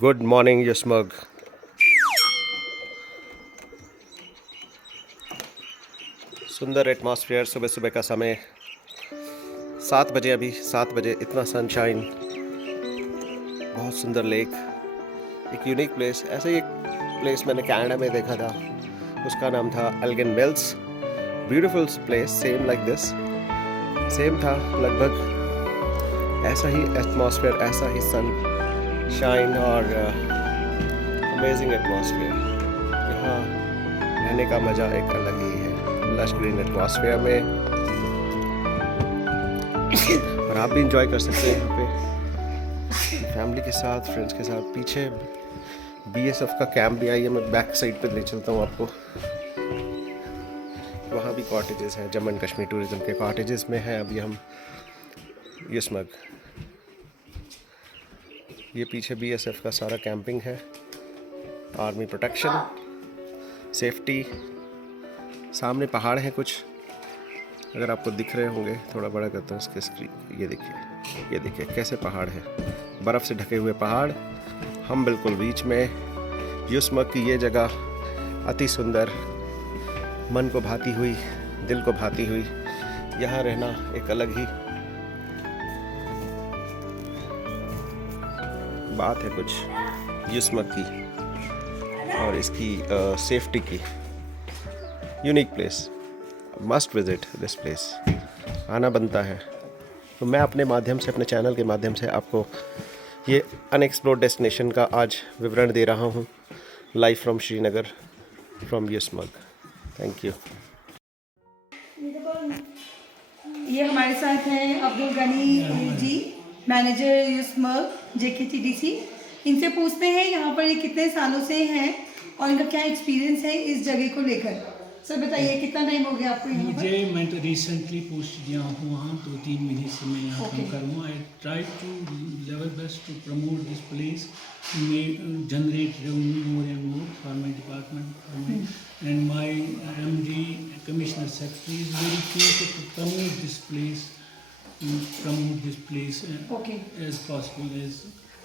Good morning यशमग। सुंदर atmosphere, सुबह सुबह का समय 7 बजे, अभी 7 बजे, इतना सनशाइन, बहुत सुंदर लेक, एक यूनिक प्लेस। ऐसे ही एक प्लेस मैंने कनाडा में देखा था, उसका नाम था Elgin Mills. Beautiful place, same like this, same था लगभग, ऐसा ही एटमॉस्फेयर, ऐसा ही सनशाइन और अमेजिंग एटमॉस्फेयर। यहाँ रहने का मज़ा एक अलग ही है, लश ग्रीन एटमॉस्फेयर में, और आप भी इंजॉय कर सकते हैं यहाँ पे फैमिली के साथ, फ्रेंड्स के साथ। पीछे बीएसएफ का कैंप भी आई है, मैं बैक साइड पे ले चलता हूँ आपको। वहाँ भी कॉटेजेस हैं, जम्मू एंड कश्मीर टूरिज्म के कॉटेजेस में हैं अभी हम यशमग। ये पीछे बीएसएफ का सारा कैंपिंग है, आर्मी प्रोटेक्शन, सेफ्टी। सामने पहाड़ हैं कुछ, अगर आपको दिख रहे होंगे, थोड़ा बड़ा करता हूँ इसके स्क्रीन। ये देखिए कैसे पहाड़ हैं, बर्फ़ से ढके हुए पहाड़। हम बिल्कुल बीच में। यशमग की ये जगह अति सुंदर, मन को भाती हुई, दिल को भाती हुई। यहाँ रहना एक अलग ही बात है कुछ यशमग की और इसकी सेफ्टी की। Unique place, must visit this place, आना बनता है। तो मैं अपने माध्यम से, अपने चैनल के माध्यम से आपको ये अनएक्सप्लोर्ड डेस्टिनेशन का आज विवरण दे रहा हूँ, live from Srinagar, from Yusmarg. Thank you. ये हमारे साथ हैं अब्दुल गनी जी, मैनेजर यशमग JKTDC। इनसे पूछते हैं यहाँ पर ये कितने सालों से हैं और इनका क्या एक्सपीरियंस है इस जगह को लेकर। सर बताइए, कितना टाइम हो गया आपको यहाँ पर? मैं तो रिसेंटली पोस्ट किया हूँ वहाँ, 2-3 महीने से मैं यहाँ काम कर रहा हूँ। I try to level best to promote this place, generate revenue more and more for my department, and my MD commissioner secretary is very clear to promote this place as possible as.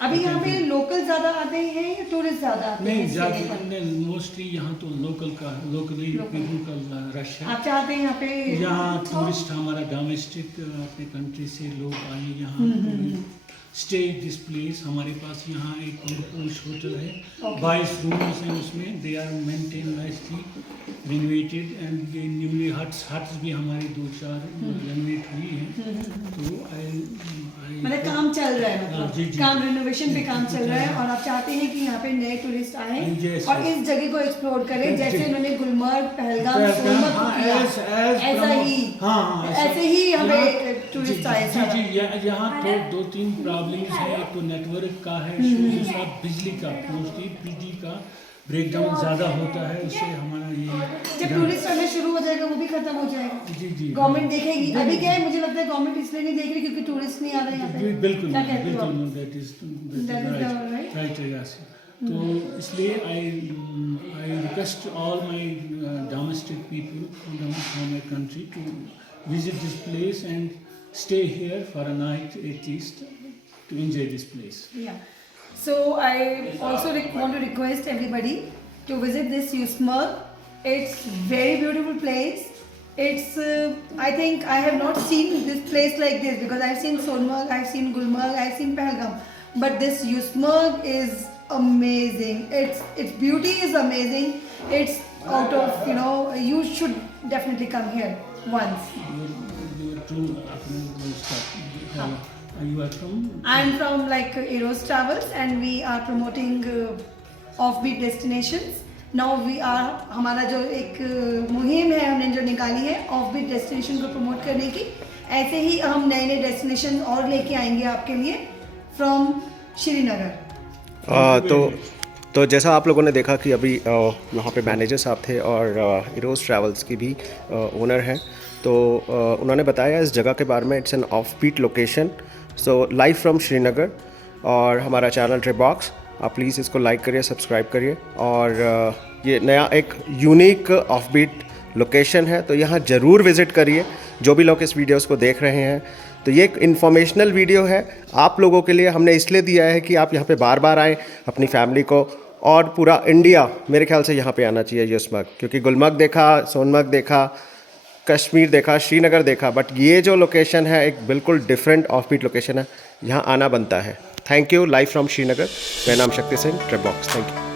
अभी यहाँ पे local ज़्यादा आते हैं या tourist ज़्यादा आते हैं? नहीं, ज़्यादा मोस्टली यहाँ तो लोकली पीपल का रश है। आप चाहते हैं यहाँ पे यहाँ टूरिस्ट, हमारा डोमेस्टिक अपने कंट्री से लोग आए यहाँ स्टे दिस प्लेस। हमारे पास यहाँ एक पुरुष होटल है, 22 रूम्स हैं उसमें, they are maintain nicely renovated, and ये न्यूली हट्स भी हमारे 2-4 रेनोवेट हुई हैं। तो मतलब काम चल रहा है, मतलब जी। काम रिनोवेशन पे काम चल रहा है, और आप चाहते हैं कि यहाँ पे नए टूरिस्ट आए और इस जगह को एक्सप्लोर करें, जैसे उन्होंने गुलमर्ग, पहलगाम, सोनमर्ग को किया, ऐसे ही हमें टूरिस्ट आए। जी, यहाँ तो 2-3 प्रॉब्लम्स हैं। एक तो नेटवर्क का है, दूसरा बिजली का, मोस्टली बिजली का ब्रेकडाउन ज़्यादा होता है, उससे हमारा ये जब टूरिस्ट आना शुरू हो जाएगा वो भी खत्म हो जाएगा। जी गवर्नमेंट देखेगी। अभी क्या है, मुझे लगता है गवर्नमेंट इसलिए नहीं देख रही क्योंकि टूरिस्ट नहीं आ रहे यहाँ पे। बिल्कुल दैट इज राइट। तो इसलिए I request all my domestic people from my country to visit this place and stay here for a night at least to enjoy this place. Yeah. So I also want to request everybody to visit this Yusmag. It's very beautiful place. It's I think I have not seen this place like this because I've seen Sonmarg, I've seen Gulmarg, I've seen Pahalgam, but this Yusmag is amazing. Its beauty is amazing. It's out of, you should definitely come here once. You are from? I'm from like Eros Travels, and we are promoting offbeat destinations. Now we are, हमारा जो एक मुहिम है हमने जो निकाली है offbeat destination को प्रमोट करने की। ऐसे ही हम नए नए डेस्टिनेशन और लेके आएंगे आपके लिए फ्रॉम श्रीनगर। तो जैसा आप लोगों ने देखा कि अभी वहाँ पे मैनेजर साहब थे और इरोस ट्रैवल्स की भी ओनर हैं, तो उन्होंने बताया इस जगह के बारे में। It's an off beat location, so live from Srinagar. और हमारा चैनल ट्रिपबॉक्स, आप प्लीज़ इसको लाइक करिए, सब्सक्राइब करिए। और ये नया एक यूनिक ऑफ बीट लोकेशन है, तो यहाँ ज़रूर विज़िट करिए। जो भी लोग इस वीडियोस को देख रहे हैं, तो ये एक इन्फॉर्मेशनल वीडियो है आप लोगों के लिए, हमने इसलिए दिया है कि आप यहाँ पे बार बार आएँ अपनी फैमिली को, और पूरा इंडिया मेरे ख्याल से यहाँ पे आना चाहिए यूसमर्ग, क्योंकि गुलमर्ग देखा, सोनमर्ग देखा, कश्मीर देखा, श्रीनगर देखा, बट ये जो लोकेशन है एक बिल्कुल डिफरेंट ऑफ बीट लोकेशन है, यहाँ आना बनता है। Thank you. Live from Srinagar, मेरा नाम Shakti Singh, trip box. Thank you.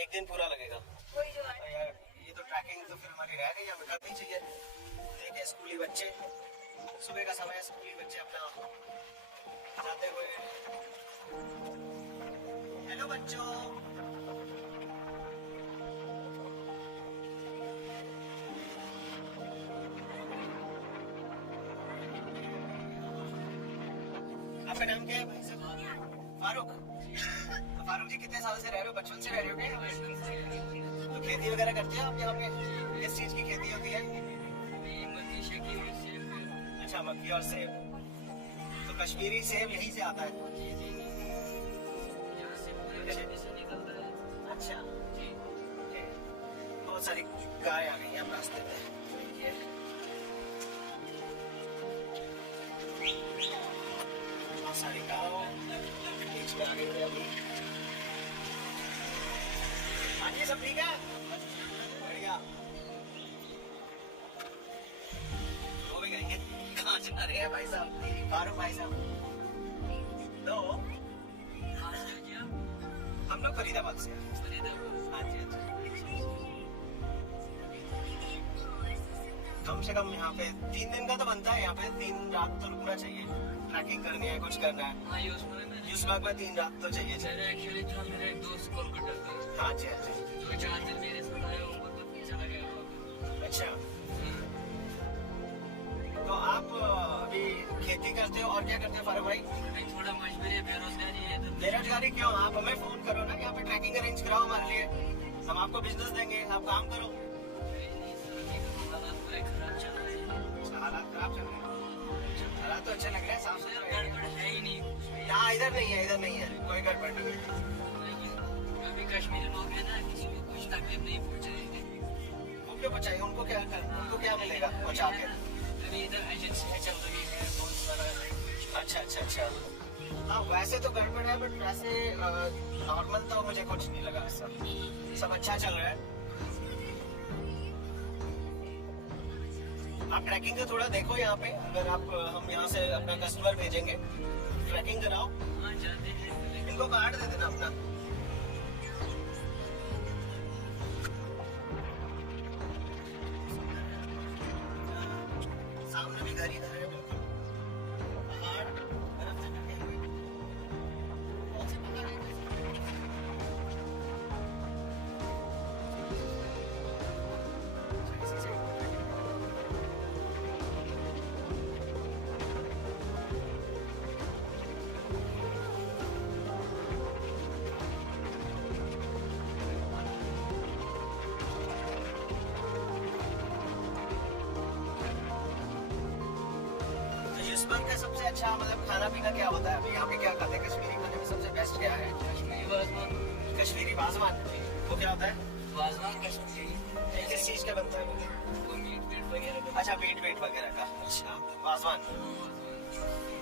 एक दिन पूरा लगेगा यार, ये तो ट्रैकिंग तो फिर हमारी रह गई, हमें करनी चाहिए। देखिए स्कूली बच्चे, सुबह का समय है, स्कूली बच्चे अपना जाते हुए। हेलो बच्चों, आपका नाम क्या है भाई साहब? फारूक। तो फारूक जी कितने साल से रह रहे हो? बचपन से रह रहे हो क्या? तो खेती वगैरह करते हो आप यहाँ पे? किस चीज की खेती होती है? अच्छा, मक्की और सेब। तो कश्मीरी सेब यहीं से आता है? अच्छा, बहुत सारी गाय आ गई हैं अब रास्ते में। बहुत सारी गाँव बीच में आ गई है अभी। हाँ जी, सब ठीक है? बढ़िया। वो भी गएंगे। कहाँ जा रहे हैं भाई साहब? फारूक भाई साहब। तो हम लोग फरीदाबाद से। हाँ जी, हाँ जी। कम से कम यहाँ पे 3 दिन का तो बनता है। यहाँ पे 3 रात तो रुकना चाहिए। ट्रैकिंग करनी है, कुछ करना है। युष्माग में 3 रात तो चाहिए। एक्चुअली था मेरा एक दोस्त कोलकाता का, हाँ जी, हाँ जी। तो 4 दिन मेरे साथ आया, वो तो चला गया। अच्छा, तो आप अभी खेती करते हो और क्या करते हो फारूक भाई? नहीं, थोड़ा मजबूरी है, बेरोजगारी है तो बेरोजगारी क्यों? आप हमें फोन करो ना, यहाँ पे ट्रैकिंग अरेंज कराओ हमारे लिए, हम आपको बिजनेस देंगे, आप काम करो। नहीं सर, अभी हालात पूरे खराब चल रहे हैं। हालात खराब चल रहे हैं? हालात तो अच्छे लग रहे हैं, साफ सर सुथरे। गड़बड़ है ही नहीं कुछ भी। यहाँ इधर नहीं है, इधर नहीं है, कोई गड़बड़ नहीं है। लेकिन अभी कश्मीरी लोग हैं ना, किसी को कुछ तकलीफ नहीं पहुंचाएंगे। वो क्यों बचाएंगे? उनको क्या करना, उनको क्या मिलेगा बचा के? अभी इधर एजेंसी चल रही है बहुत सारा। अच्छा अच्छा अच्छा। हाँ वैसे तो गड़बड़ है, बट वैसे नॉर्मल तो मुझे कुछ नहीं लगा ऐसा, सब अच्छा चल रहा है। आप ट्रैकिंग का थोड़ा देखो यहाँ पे, अगर आप हम यहाँ से अपना कस्टमर भेजेंगे, ट्रैकिंग कराओ, हाँ जाते हैं, इनको कार्ड दे देना अपना। सामने भी घर ही घर है बिल्कुल, पहाड़ बर्फ से ढके हुए। अच्छा मतलब खाना पीना क्या होता है अभी यहाँ पे, क्या खाते हैं कश्मीरी खाने में सबसे बेस्ट क्या है? कश्मीरी वाजवान, कश्मीरी वाजवान, वो क्या होता है? वाजवान कश्मीरी ये किस चीज़ का बनता है वो? वो मीट वीट वगैरह का। अच्छा मीट वगैरह का, अच्छा वाजवान,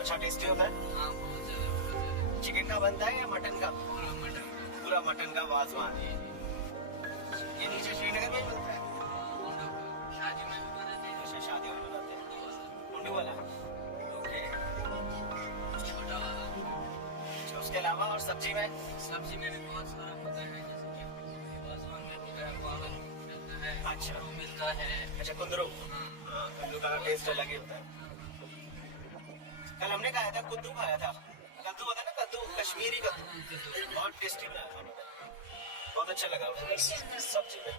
अच्छा टेस्टी होता है? हाँ बहुत ज़्यादा चिकन का बनता है या मटन का? पूरा मटन का। पूरा मटन का वाजवान। ये नीचे श्रीनगर में ही बनता है? उन लोग शादी में भी बनाते हैं। अच्छा शादी में बनाते हैं मुंडू वाला, ओके। छोटा वाला। अच्छा उसके अलावा और सब्जी में? सब्जी में भी बहुत सारा होता है, जैसे कि वाजवान में होता है, पालक मिलता है, अच्छा। आलू मिलता है। अच्छा कुंदरू, हाँ, हाँ कुंदरू का टेस्ट अलग ही होता है। कल हमने खाया था कद्दू, खाया था कद्दू, होता है ना कद्दू, कश्मीरी कद्दू, बहुत टेस्टी बनाया था उन्होंने, बहुत अच्छा लगा मुझे सब्जी में।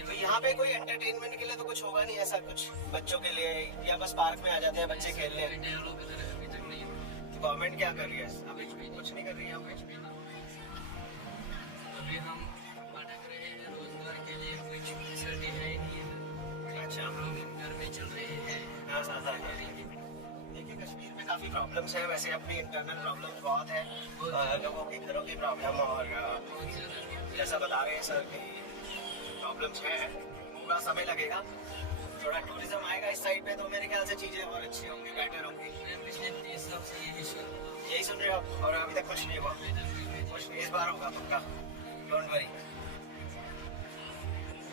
तो यहाँ पे कोई एंटरटेनमेंट के लिए तो कुछ होगा नहीं ऐसा कुछ बच्चों के लिए, या बस पार्क में आ जाते हैं बच्चे खेलने? डेवलप इधर अभी तक नहीं हुआ। तो गवर्नमेंट क्या कर रही है अभी? कुछ नहीं कर रही है यहाँ पे। अभी हम भटक रहे हैं, रोजगार के लिए कुछ फैसिलिटी है ही नहीं है। अच्छा हम लोग घर में चल रहे हैं। हाँ ज़्यादा है। देखिए कश्मीर में काफ़ी प्रॉब्लम्स है वैसे, अपनी इंटरनल प्रॉब्लम्स बहुत है, लोगों की घरों की प्रॉब्लम, और बहुत ज़्यादा जैसा बता रहे हैं सर कि प्रॉब्लम्स है, पूरा समय लगेगा, थोड़ा टूरिज्म आएगा इस साइड पे तो मेरे ख्याल से चीज़ें और अच्छी होंगी, बेटर होंगी। मैं पिछले 30 साल से यही यही सुन रहे हो आप, और अभी तक कुछ नहीं हुआ? कुछ नहीं, इस बार होगा पक्का, डोंट वरी।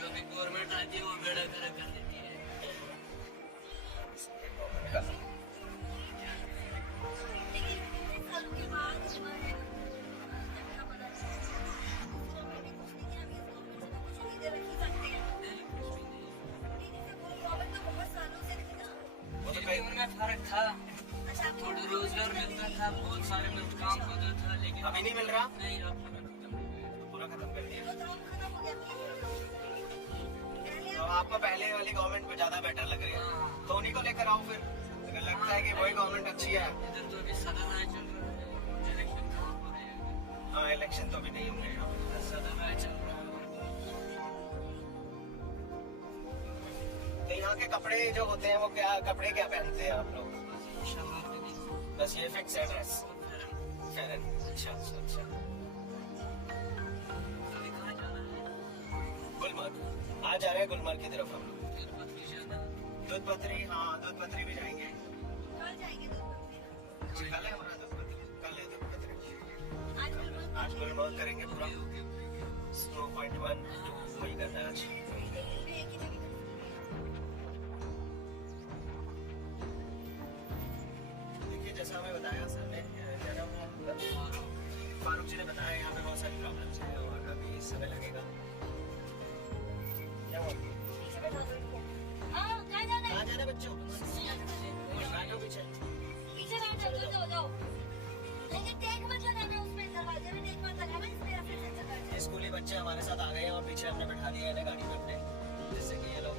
जो भी गवर्नमेंट आती है वो बेड़ा कर देती है। फिर भी उनमें फर्क था, थोड़ा रोजगार मिलता था, बहुत सारे मिलता काम होता था, लेकिन अभी नहीं मिल रहा, नहीं, अब खत्म हो गया। पूरा खत्म कर दिया। तो आपको पहले वाली गवर्नमेंट में ज़्यादा बेटर लग रही है, हाँ। तो उन्हीं को लेकर आओ फिर, अगर लगता है कि वही गवर्नमेंट अच्छी है। इधर तो अभी सदन राज चल रहा है, इलेक्शन कहाँ हो रहे हैं? हाँ इलेक्शन तो अभी नहीं होंगे यहाँ पे। सदन राज चल रहा है। तो यहाँ के कपड़े जो होते हैं वो क्या, कपड़े क्या पहनते हैं आप लोग? शलवार कमीज, बस ये फिक्स है ड्रेस, फेरन, अच्छा अच्छा अच्छा। अभी कहाँ जाना है? गुलमर्ग, आज जा रहे हैं गुलमर्ग की तरफ हम लोग। तिरुपति जाना है। दूध पत्री, हाँ दूध पत्री भी जाएंगे। कल है हमारा दूध पत्री, कल है दूध पत्री। आज गुलमर्ग करेंगे पूरा, स्नो पॉइंट 1 2 वही करना है आज। देखिए जैसा हमें बताया सर ने, क्या नाम है, फारूक जी ने बताया यहाँ पे बहुत सारी प्रॉब्लम्स हैं और अभी समय लगेगा। क्या हुआ? कहाँ जाना है बच्चों? बैठो पीछे। स्कूली बच्चे हमारे साथ आ गए हैं और पीछे हमने बैठा दिया है गाड़ी में अपने, जिससे कि ये लोग